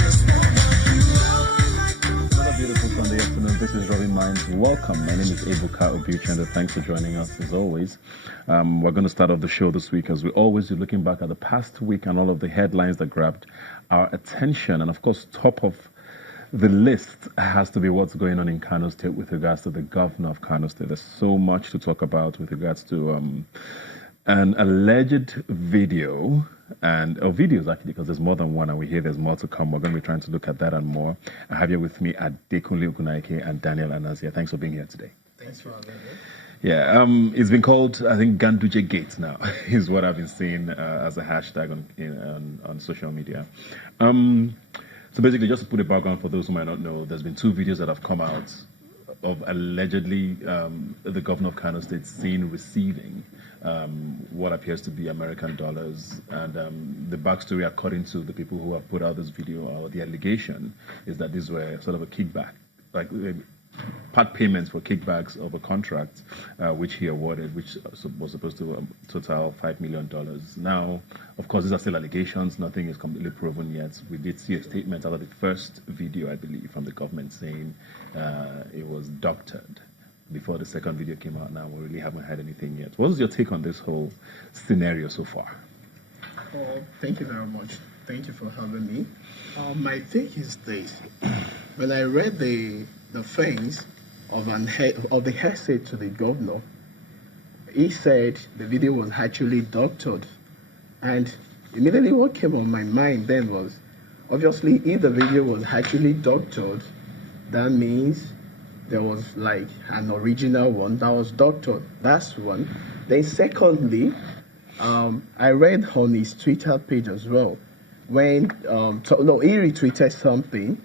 Another beautiful Sunday afternoon. This is Rubbin Minds. Welcome. My name is Ebuka Obiuchendo. Thanks for joining us as always. We're going to start off the show this week as we always do, looking back at the past week and all of the headlines that grabbed our attention. And of course, top of the list has to be what's going on in Kano State with regards to the governor of Kano State. There's so much to talk about with regards to an alleged video or videos actually, because there's more than one and we hear there's more to come. We're going to be trying to look at that and more. I have you with me at Adekunle Okunaike and Daniel Anazia. Thanks for being here today. Thanks for having me. Yeah, it's been called, I think, Ganduje Gate now is what I've been seeing as a hashtag on social media. So basically, just to put a background for those who might not know, there's been two videos that have come out of allegedly the governor of Kano State seen receiving what appears to be American dollars. And the backstory, according to the people who have put out this video, or the allegation, is that these were sort of a kickback, like part payments for kickbacks of a contract which he awarded, which was supposed to total $5 million. Now, of course, these are still allegations. Nothing is completely proven yet. We did see a statement out of the first video, I believe, from the government saying it was doctored before the second video came out. Now, we really haven't had anything yet. What is your take on this whole scenario so far? Oh, thank you very much. Thank you for having me. My take is this. When I read the things of the headset to the governor, he said the video was actually doctored. And immediately what came on my mind then was, obviously, if the video was actually doctored, that means there was like an original one that was doctored. That's one. Then secondly, I read on his Twitter page as well, when he retweeted something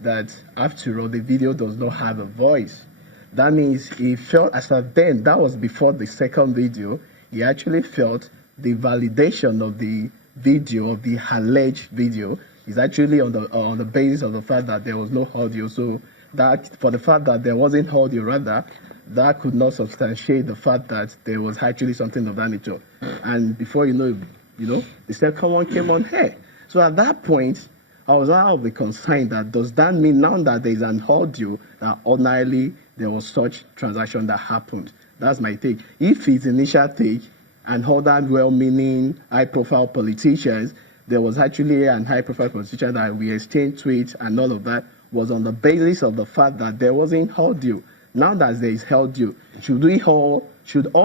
that after all the video does not have a voice. That means he felt as if then, that was before the second video, he actually felt the validation of the video, of the alleged video, is actually on the basis of the fact that there was no audio. So that for the fact that there wasn't audio, rather, that could not substantiate the fact that there was actually something of that nature. And before you know, the second one came on here. So at that point, I was out of the concern that does that mean now that there is an audio that ordinarily there was such transaction that happened? That's my take. If his initial take and other well-meaning, high-profile politicians, there was actually an high-profile politician that we exchanged tweets and all of that was on the basis of the fact that there wasn't audio. Now that there is audio, should all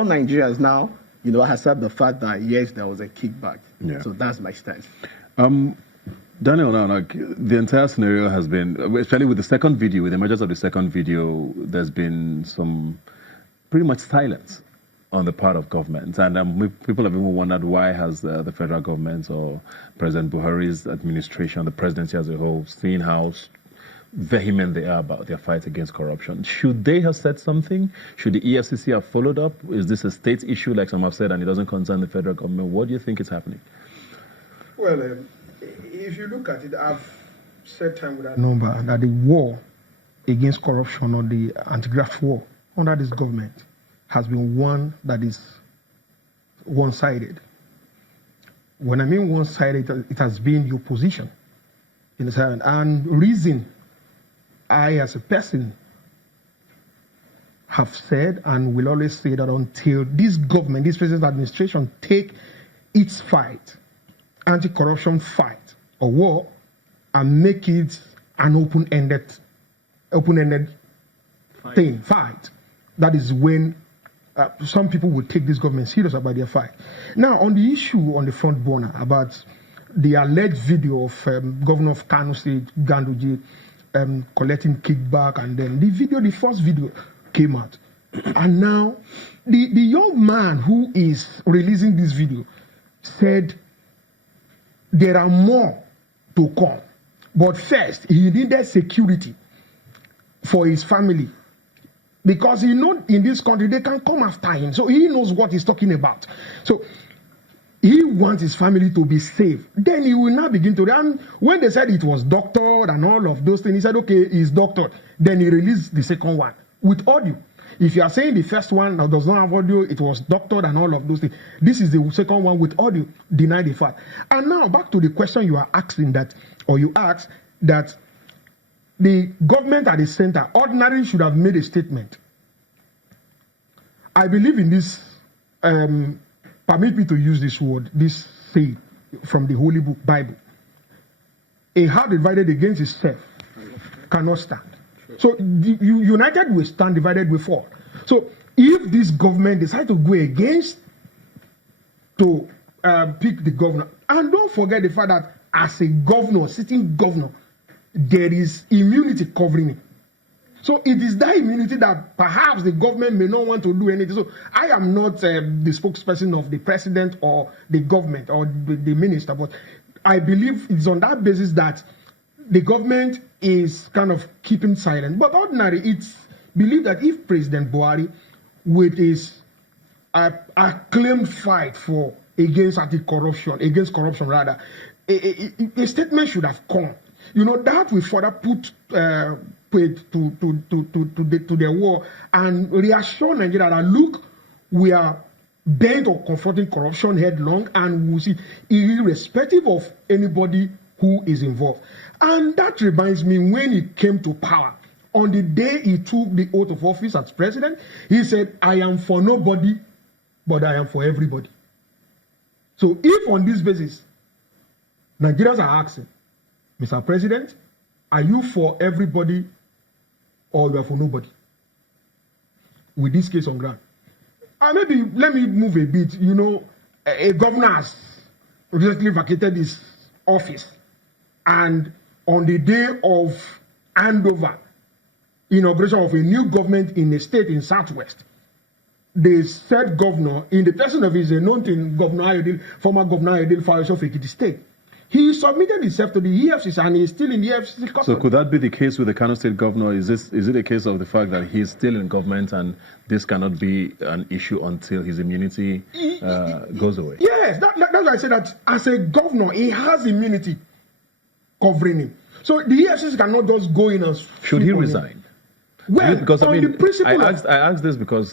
Nigerians now, accept the fact that yes, there was a kickback? Yeah. So that's my stance. Daniel, now, the entire scenario has been, especially with the second video, with the emergence of the second video, there's been some pretty much silence on the part of government. And people have even wondered why has the federal government or President Buhari's administration, the presidency as a whole, seeing how vehement they are about their fight against corruption. Should they have said something? Should the EFCC have followed up? Is this a state issue, like some have said, and it doesn't concern the federal government? What do you think is happening? Well, if you look at it, I've said time with that number that the war against corruption, or the anti-graft war under this government, has been one that is one-sided. When I mean one-sided, it has been the opposition. And reason I, as a person, have said and will always say that until this government, this president's administration, take its fight, anti-corruption fight or war, and make it an open-ended fight, that is when some people will take this government serious about their fight. Now, on the issue on the front burner about the alleged video of Governor of Kano State, Ganduje, collecting kickback, and then the first video came out. And now, the young man who is releasing this video said there are more to come. But first, he needed security for his family. Because he knows in this country, they can come after him. So he knows what he's talking about. So he wants his family to be safe. Then he will now begin to... And when they said it was doctored and all of those things, he said, okay, it's doctored. Then he released the second one with audio. If you are saying the first one that does not have audio, it was doctored and all of those things. This is the second one with audio, deny the fact. And now back to the question you are asking that, or you asked, that the government at the center ordinarily should have made a statement. I believe in this, permit me to use this word, this saying from the Holy Book, Bible. A heart divided against itself cannot stand. So united we stand, divided we fall. So if this government decide to go against to pick the governor, and don't forget the fact that as a governor, sitting governor, there is immunity covering it. So it is that immunity that perhaps the government may not want to do anything. So I am not the spokesperson of the president or the government or the minister, but I believe it's on that basis that the government is kind of keeping silent. But ordinarily, it's believed that if President Buhari, with his acclaimed fight for against corruption rather, a statement should have come. You know, that will further put to the war and reassure Nigeria that look, we are bent on confronting corruption headlong, and we see irrespective of anybody who is involved. And that reminds me, when he came to power, on the day he took the oath of office as president, he said, I am for nobody, but I am for everybody. So if on this basis, Nigerians are asking, Mr. President, are you for everybody or you are for nobody? With this case on ground. Maybe let me move a bit. You know, a governor has recently vacated his office, and on the day of handover, inauguration of a new government in a state in Southwest, the said governor, in the person of his known Governor Ayodele, former Governor Ayodele Fayose of Ekiti State, he submitted himself to the EFCC, and he is still in the EFCC custody. So could that be the case with the Kano State governor? Is it a case of the fact that he is still in government and this cannot be an issue until his immunity goes away? Yes, that's why I said that as a governor, he has immunity covering him. So the EFCC cannot just go in and... Should he resign? Well, because on the principle I asked this because